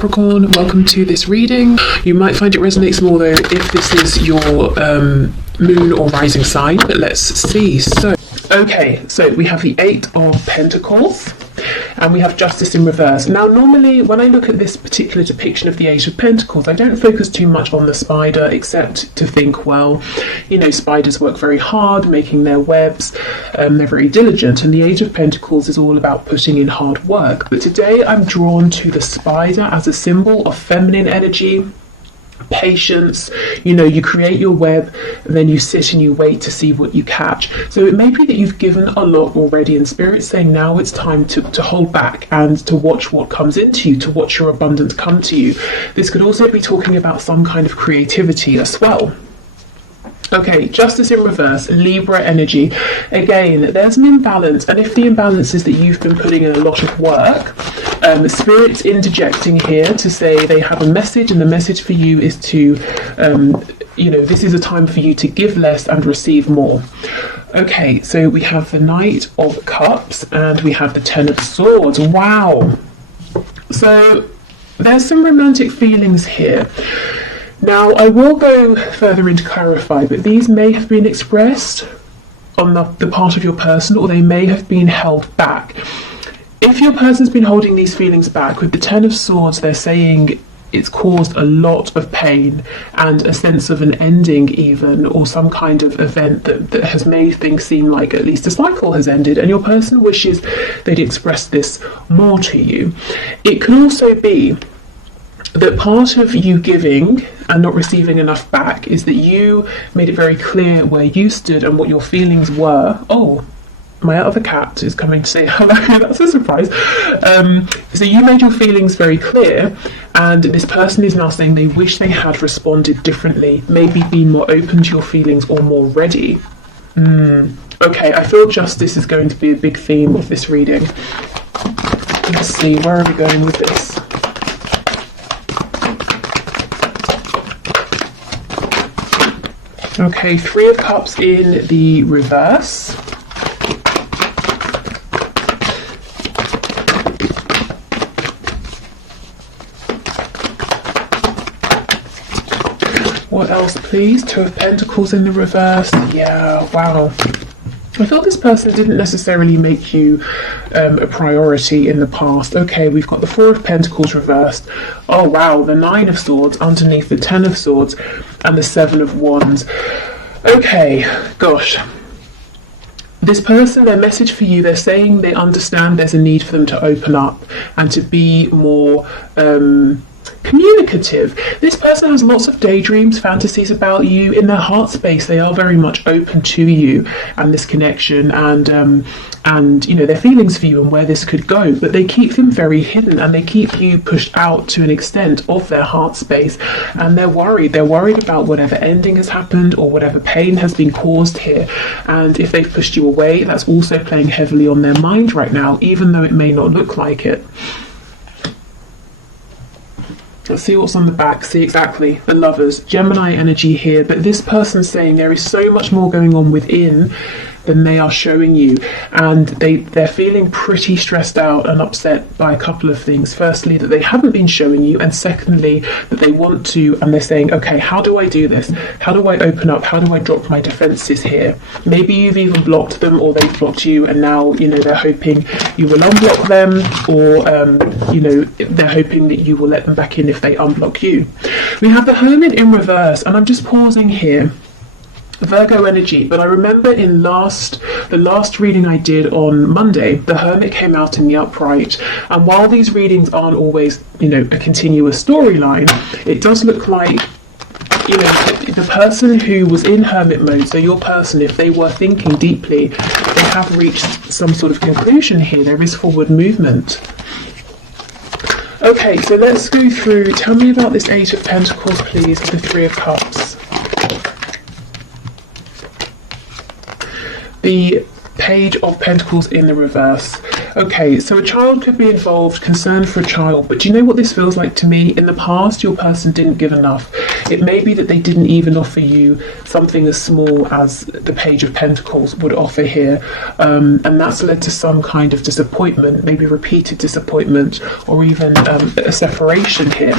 Capricorn, welcome to this reading. You might find it resonates more though if this is your moon or rising sign, but let's see. So we have the Eight of Pentacles and we have Justice in reverse. Now normally when I look at this particular depiction of the Eight of Pentacles, I don't focus too much on the spider except to think, well, you know, spiders work very hard making their webs, they're very diligent, and the Eight of Pentacles is all about putting in hard work. But today I'm drawn to the spider as a symbol of feminine energy, patience. You know, you create your web and then you sit and you wait to see what you catch. So it may be that you've given a lot already and Spirit's saying now it's time to hold back and to watch what comes into you, to watch your abundance come to you. This could also be talking about some kind of creativity as well. Okay, Justice in reverse, Libra energy. Again, there's an imbalance, and if the imbalance is that you've been putting in a lot of work, Spirit's interjecting here to say they have a message, and the message for you is to, you know, this is a time for you to give less and receive more. Okay, so we have the Knight of Cups and we have the Ten of Swords. Wow. So there's some romantic feelings here. Now, I will go further in to clarify, but these may have been expressed on the part of your person, or they may have been held back. If your person's been holding these feelings back, with the Ten of Swords, they're saying it's caused a lot of pain and a sense of an ending even, or some kind of event that has made things seem like at least a cycle has ended, and your person wishes they'd express this more to you. It can also be that part of you giving and not receiving enough back is that you made it very clear where you stood and what your feelings were. Oh, my other cat is coming to say hello. That's a surprise. So you made your feelings very clear, and this person is now saying they wish they had responded differently, maybe been more open to your feelings or more ready. Okay, I feel justice is going to be a big theme of this reading. Let's see, where are we going with this? Okay, Three of Cups in the reverse. What else, please? Two of Pentacles in the reverse. Yeah, wow. I thought this person didn't necessarily make you a priority in the past. Okay, we've got the Four of Pentacles reversed. Oh wow, the Nine of Swords underneath the Ten of Swords and the Seven of Wands. Okay, gosh. This person, their message for you, they're saying they understand there's a need for them to open up and to be more communicative. This person has lots of daydreams, fantasies about you. In their heart space, they are very much open to you and this connection and you know, their feelings for you and where this could go, but they keep them very hidden and they keep you pushed out to an extent of their heart space, and they're worried about whatever ending has happened or whatever pain has been caused here. And if they've pushed you away, that's also playing heavily on their mind right now, even though it may not look like it. Let's see what's on the back. See, exactly, the Lovers, Gemini energy here, but this person's saying there is so much more going on within than they are showing you, and they're feeling pretty stressed out and upset by a couple of things. Firstly, that they haven't been showing you, and secondly, that they want to, and they're saying, okay, how do I do this? How do I open up? How do I drop my defenses here? Maybe you've even blocked them, or they've blocked you, and now, you know, they're hoping you will unblock them, or you know, they're hoping that you will let them back in if they unblock you. We have the Hermit in reverse, and I'm just pausing here. Virgo energy, but I remember in the last reading I did on Monday, the Hermit came out in the upright, and while these readings aren't always, you know, a continuous storyline, it does look like, you know, the person who was in Hermit mode, so your person, if they were thinking deeply, they have reached some sort of conclusion here. There is forward movement. Okay, so let's go through. Tell me about this Eight of Pentacles, please, with the Three of Cups. The Page of Pentacles in the reverse. Okay, so a child could be involved, concern for a child, but do you know what this feels like to me? In the past, your person didn't give enough. It may be that they didn't even offer you something as small as the Page of Pentacles would offer here, and that's led to some kind of disappointment, maybe repeated disappointment, or even a separation here.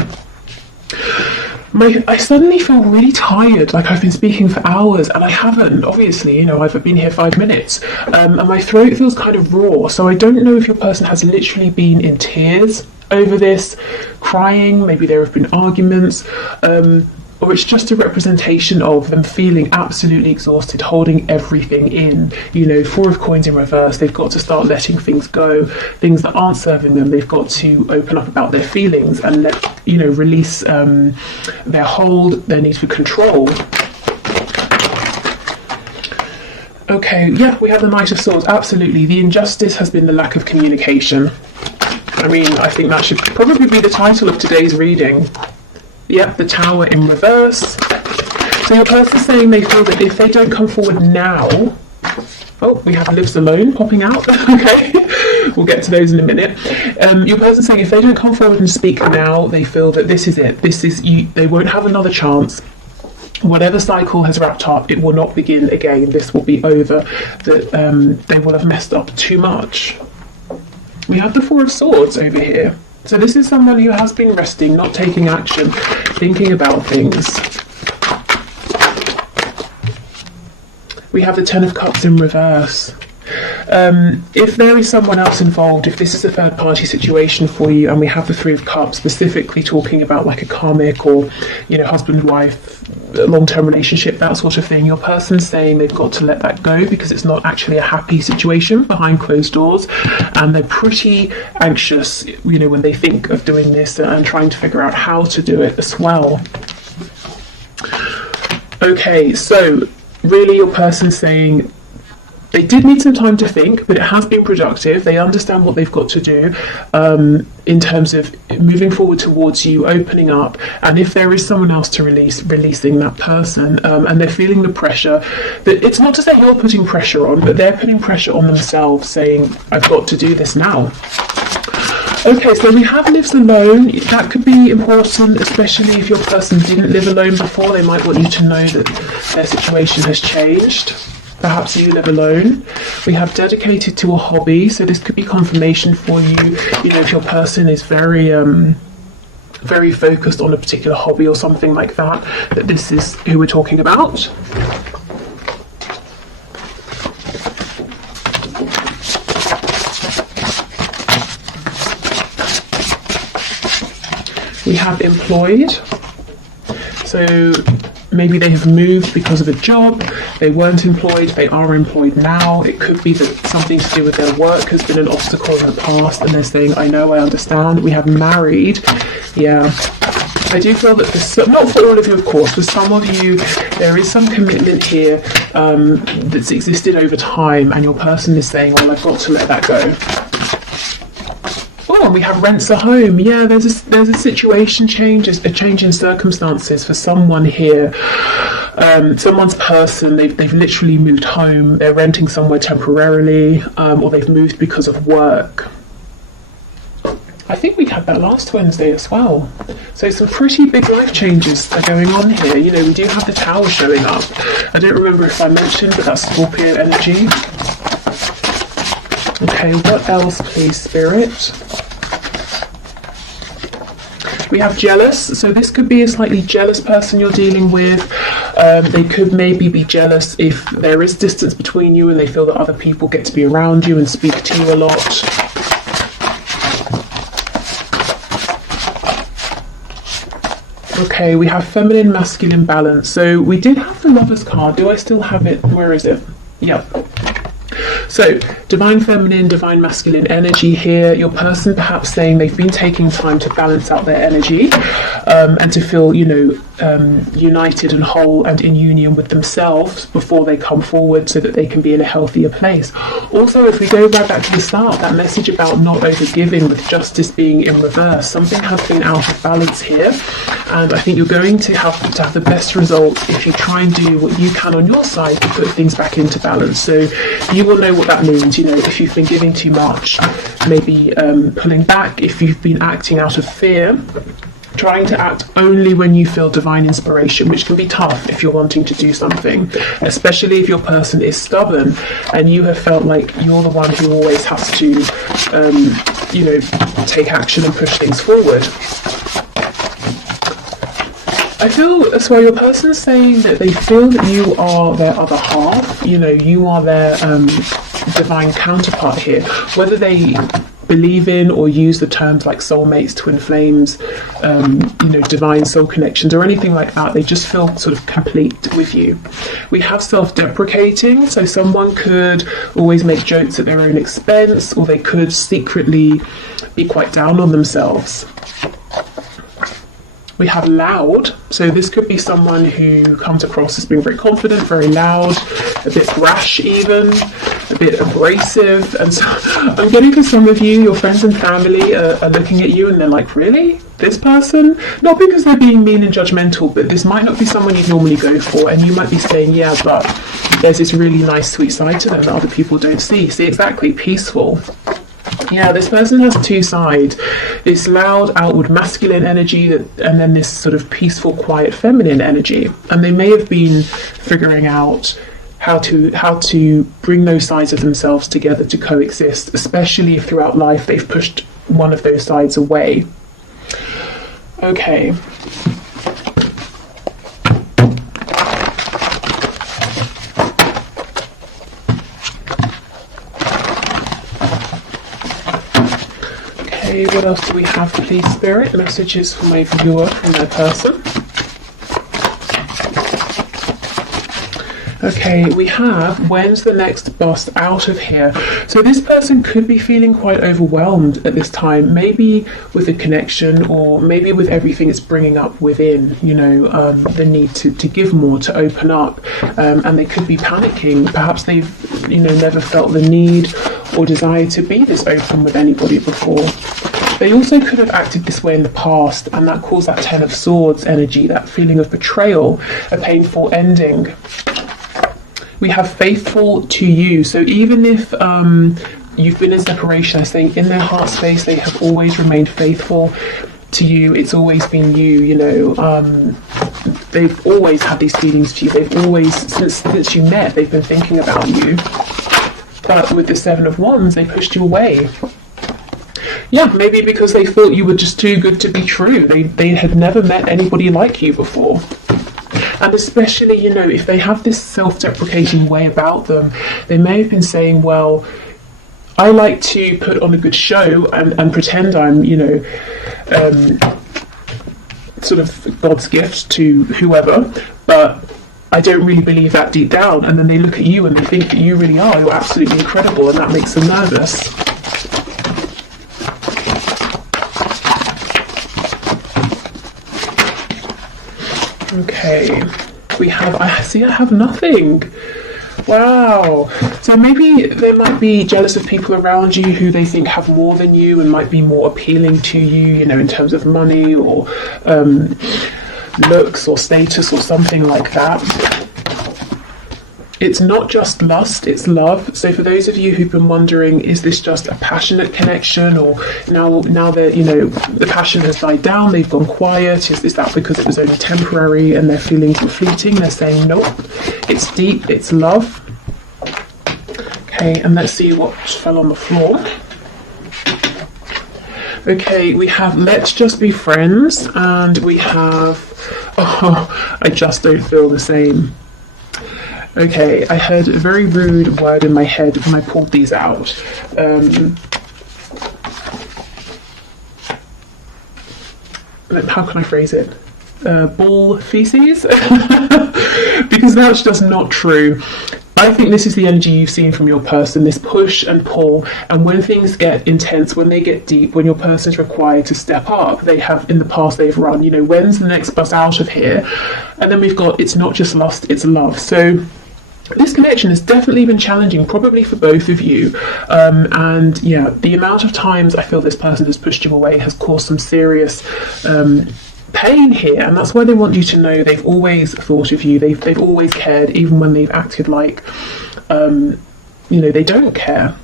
I suddenly feel really tired, like I've been speaking for hours, and I haven't, obviously, you know, I've been here 5 minutes, and my throat feels kind of raw, so I don't know if your person has literally been in tears over this, crying, maybe there have been arguments, or it's just a representation of them feeling absolutely exhausted, holding everything in. You know, 4 of Coins in reverse, they've got to start letting things go, things that aren't serving them. They've got to open up about their feelings and let, you know, release their hold, their need for control. Okay, yeah, we have the Knight of Swords, absolutely. The injustice has been the lack of communication. I mean, I think that should probably be the title of today's reading. Yep, the Tower in reverse. So your person's saying they feel that if they don't come forward now... Oh, we have Lives Alone popping out. Okay, we'll get to those in a minute. Your person's saying if they don't come forward and speak now, they feel that this is it. This is you. They won't have another chance. Whatever cycle has wrapped up, it will not begin again. This will be over. That they will have messed up too much. We have the Four of Swords over here. So this is someone who has been resting, not taking action, thinking about things. We have the Ten of Cups in reverse. If there is someone else involved, if this is a third party situation for you, and we have the Three of Cups specifically talking about like a karmic or, you know, husband and wife, long-term relationship, that sort of thing, your person's saying they've got to let that go because it's not actually a happy situation behind closed doors, and they're pretty anxious, you know, when they think of doing this and trying to figure out how to do it as well. Okay, so really your person's saying they did need some time to think, but it has been productive. They understand what they've got to do in terms of moving forward towards you, opening up, and if there is someone else to releasing that person, and they're feeling the pressure. That it's not to say you're putting pressure on, but they're putting pressure on themselves, saying, I've got to do this now. Okay, so we have Lives Alone. That could be important, especially if your person didn't live alone before. They might want you to know that their situation has changed. Perhaps you live alone. We have Dedicated to a hobby, so this could be confirmation for you. You know, if your person is very very focused on a particular hobby or something like that, that this is who we're talking about. We have Employed. So maybe they have moved because of a job, they weren't employed, they are employed now. It could be that something to do with their work has been an obstacle in the past and they're saying, I know, I understand. We have Married. Yeah, I do feel that for not for all of you, of course, for some of you, there is some commitment here that's existed over time, and your person is saying, well, I've got to let that go. Oh, and we have Rents a Home. Yeah, there's a situation change, a change in circumstances for someone here. Someone's person, they've literally moved home, they're renting somewhere temporarily, or they've moved because of work. I think we had that last Wednesday as well. So some pretty big life changes are going on here. You know, we do have the Tower showing up. I don't remember if I mentioned, but that's Scorpio energy. Okay, what else, please, Spirit? We have Jealous. So this could be a slightly jealous person you're dealing with. They could maybe be jealous if there is distance between you and they feel that other people get to be around you and speak to you a lot. Okay, we have Feminine, Masculine balance. So we did have the Lovers card. Do I still have it? Where is it? Yep. So, Divine Feminine, Divine Masculine energy here. Your person perhaps saying they've been taking time to balance out their energy and to feel, you know, united and whole and in union with themselves before they come forward so that they can be in a healthier place. Also, if we go right back to the start, that message about not over-giving with justice being in reverse, something has been out of balance here. And I think you're going to have the best result if you try and do what you can on your side to put things back into balance. So you will know what what that means. You know, if you've been giving too much, maybe pulling back, if you've been acting out of fear, trying to act only when you feel divine inspiration, which can be tough if you're wanting to do something, especially if your person is stubborn and you have felt like you're the one who always has to, you know, take action and push things forward. I feel as well your person is saying that they feel that you are their other half, you know, you are their divine counterpart here, whether they believe in or use the terms like soulmates, twin flames, you know, divine soul connections or anything like that. They just feel sort of complete with you. We have self-deprecating, so someone could always make jokes at their own expense, or they could secretly be quite down on themselves. We have loud, so this could be someone who comes across as being very confident, very loud, a bit brash even, a bit abrasive. And so I'm getting for some of you, your friends and family are looking at you and they're like, really? This person? Not because they're being mean and judgmental, but this might not be someone you'd normally go for, and you might be saying, yeah, but there's this really nice sweet side to them that other people don't see. See, exactly, peaceful. Yeah, this person has two sides. This loud, outward masculine energy, and then this sort of peaceful, quiet, feminine energy. And they may have been figuring out how to bring those sides of themselves together to coexist, especially if throughout life they've pushed one of those sides away. Okay. What else do we have, please, Spirit? Messages for my viewer from their person. Okay, we have, when's the next bus out of here? So this person could be feeling quite overwhelmed at this time, maybe with a connection or maybe with everything it's bringing up within, you know, the need to give more, to open up, and they could be panicking. Perhaps they've, you know, never felt the need or desire to be this open with anybody before. They also could have acted this way in the past, and that caused that Ten of Swords energy, that feeling of betrayal, a painful ending. We have faithful to you. So even if you've been in separation, I think in their heart space, they have always remained faithful to you. It's always been you, you know. They've always had these feelings for you. They've always, since you met, they've been thinking about you. But with the Seven of Wands, they pushed you away. Yeah, maybe because they thought you were just too good to be true. They had never met anybody like you before. And especially, you know, if they have this self-deprecating way about them, they may have been saying, well, I like to put on a good show and pretend I'm, you know, sort of God's gift to whoever, but I don't really believe that deep down. And then they look at you and they think that you really are. You're absolutely incredible, and that makes them nervous. Okay, we have, I have nothing. Wow. So maybe they might be jealous of people around you who they think have more than you and might be more appealing to you, you know, in terms of money or looks or status or something like that. It's not just lust, it's love. So for those of you who've been wondering, is this just a passionate connection, or now that, you know, the passion has died down, they've gone quiet, is that because it was only temporary and their feelings were fleeting? They're saying, nope, it's deep, it's love. Okay, and let's see what fell on the floor. Okay, we have let's just be friends, and we have, oh, I just don't feel the same. Okay, I heard a very rude word in my head when I pulled these out. How can I phrase it? Bull feces? Because that's just not true. I think this is the energy you've seen from your person, this push and pull, and when things get intense, when they get deep, when your person's required to step up, they have, in the past they've run, you know, when's the next bus out of here? And then we've got, it's not just lust, it's love. So this connection has definitely been challenging, probably for both of you. And yeah, the amount of times I feel this person has pushed you away has caused some serious pain here, and that's why they want you to know they've always thought of you, they've always cared, even when they've acted like you know, they don't care.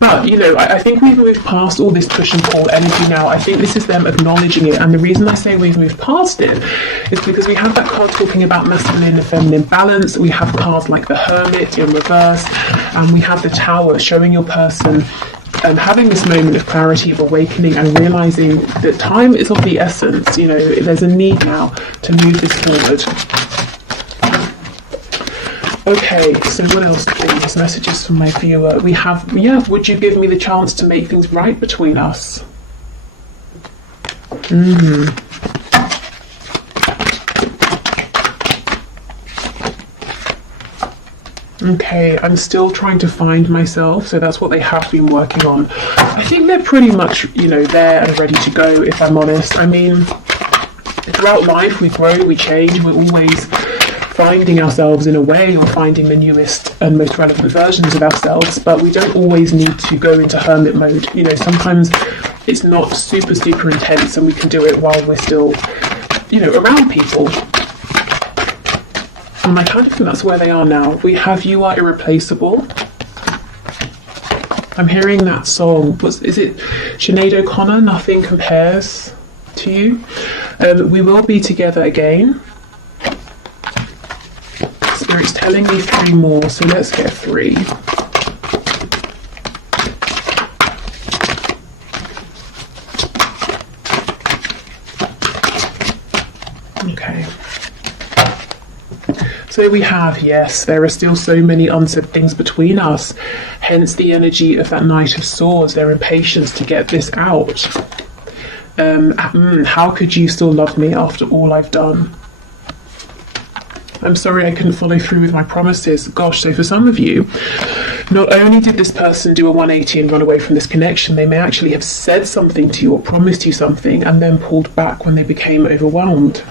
But, you know, I think we've moved past all this push and pull energy now. I think this is them acknowledging it. And the reason I say we've moved past it is because we have that card talking about masculine and feminine balance. We have cards like the Hermit in reverse. And we have the Tower showing your person having this moment of clarity, of awakening, and realizing that time is of the essence. You know, there's a need now to move this forward. Okay, so what else, please? Messages from my viewer. We have, would you give me the chance to make things right between us? Okay, I'm still trying to find myself, so that's what they have been working on. I think they're pretty much, you know, there and ready to go, if I'm honest. I mean, throughout life, we grow, we change, we're always finding ourselves in a way, or finding the newest and most relevant versions of ourselves, but we don't always need to go into hermit mode. You know, sometimes it's not super intense and we can do it while we're still, you know, around people. And I kind of think that's where they are now. We have You Are Irreplaceable. I'm hearing that song. Is it Sinead O'Connor, Nothing Compares to You? We will be together again. Spirit's telling me 3 more, so let's get 3. Okay. So we have, yes, there are still so many unsaid things between us, hence the energy of that Knight of Swords, their impatience to get this out. How could you still love me after all I've done? I'm sorry I couldn't follow through with my promises. Gosh, so for some of you, not only did this person do a 180 and run away from this connection, they may actually have said something to you or promised you something and then pulled back when they became overwhelmed.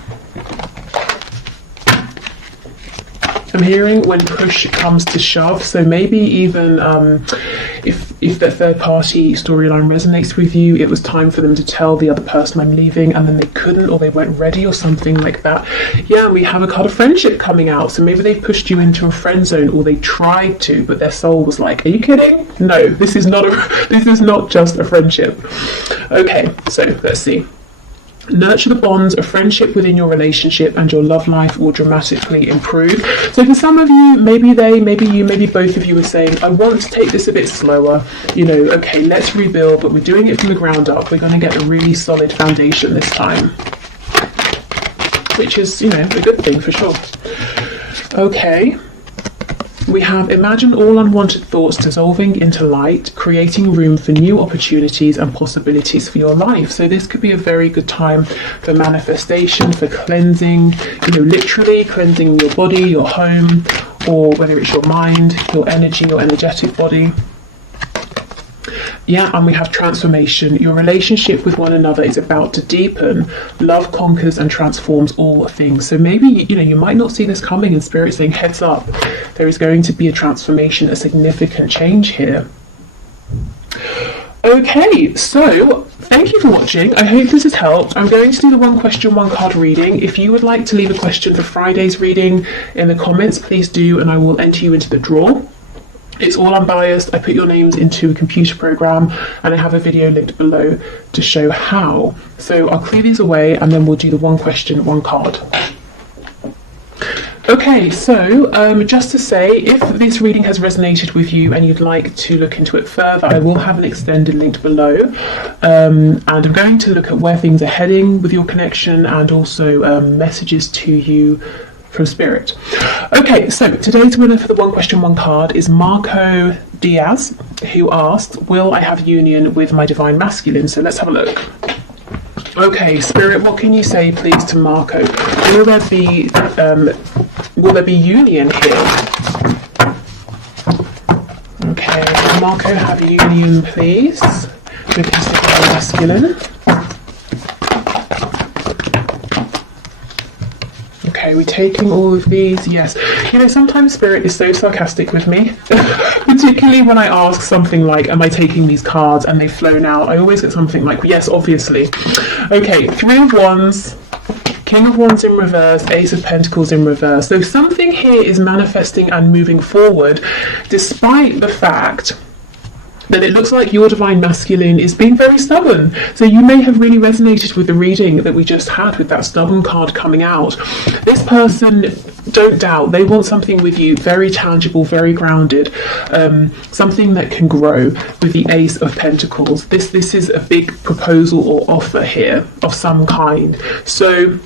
I'm hearing when push comes to shove, so maybe even if the third party storyline resonates with you, it was time for them to tell the other person I'm leaving and then they couldn't, or they weren't ready, or something like that. Yeah, and we have a card of friendship coming out, so maybe they pushed you into a friend zone, or they tried to, but their soul was like, are you kidding? No, this is not just a friendship. Okay, so let's see. Nurture the bonds of friendship within your relationship and your love life will dramatically improve. So for some of you, maybe you, maybe both of you are saying, I want to take this a bit slower. You know, okay, let's rebuild, but we're doing it from the ground up. We're going to get a really solid foundation this time. Which is, you know, a good thing for sure. Okay. We have imagine all unwanted thoughts dissolving into light, creating room for new opportunities and possibilities for your life. So this could be a very good time for manifestation, for cleansing, you know, literally cleansing your body, your home, or whether it's your mind, your energy, your energetic body. Yeah, and we have transformation. Your relationship with one another is about to deepen. Love conquers and transforms all things. So maybe, you know, you might not see this coming, and Spirit saying, heads up, there is going to be a transformation, a significant change here. Okay, so thank you for watching. I hope this has helped. I'm going to do the 1 question, 1 card reading. If you would like to leave a question for Friday's reading in the comments, please do, and I will enter you into the draw. It's all unbiased. I put your names into a computer program and I have a video linked below to show how. So I'll clear these away and then we'll do the 1 question, 1 card. Okay, so just to say, if this reading has resonated with you and you'd like to look into it further, I will have an extended link below. And I'm going to look at where things are heading with your connection and also messages to you from Spirit. Okay, so today's winner for the 1 question, 1 card is Marco Diaz, who asked, will I have union with my divine masculine? So let's have a look. Okay, Spirit, what can you say please to Marco? Will there be union here? Okay, Marco, have union please with his divine masculine. Okay, we're taking all of these, yes. You know, sometimes Spirit is so sarcastic with me, particularly when I ask something like, am I taking these cards, and they've flown out. I always get something like, yes, obviously. Okay, 3 of Wands, King of Wands in reverse, Ace of Pentacles in reverse. So something here is manifesting and moving forward, despite the fact that it looks like your divine masculine is being very stubborn. So you may have really resonated with the reading that we just had with that stubborn card coming out. This person, don't doubt, they want something with you very tangible, very grounded, something that can grow with the Ace of Pentacles. This is a big proposal or offer here of some kind. So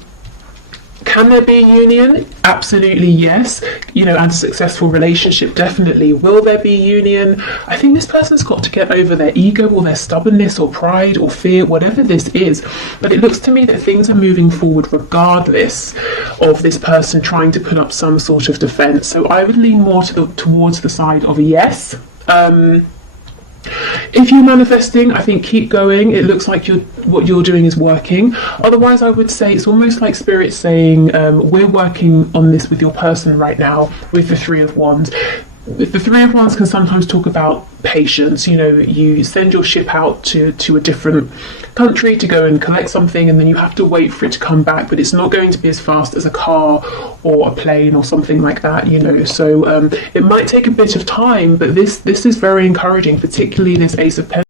can there be a union? Absolutely yes. You know, and a successful relationship, definitely. Will there be union? I think this person's got to get over their ego or their stubbornness or pride or fear, whatever this is. But it looks to me that things are moving forward regardless of this person trying to put up some sort of defense. So I would lean more towards the side of a yes. If you're manifesting, I think keep going. It looks like what you're doing is working. Otherwise, I would say it's almost like Spirit saying, we're working on this with your person right now with the Three of Wands. The Three of Wands can sometimes talk about patience. You know, you send your ship out to a different country to go and collect something, and then you have to wait for it to come back, but it's not going to be as fast as a car or a plane or something like that, you know. So it might take a bit of time, but this is very encouraging, particularly this Ace of Pentacles.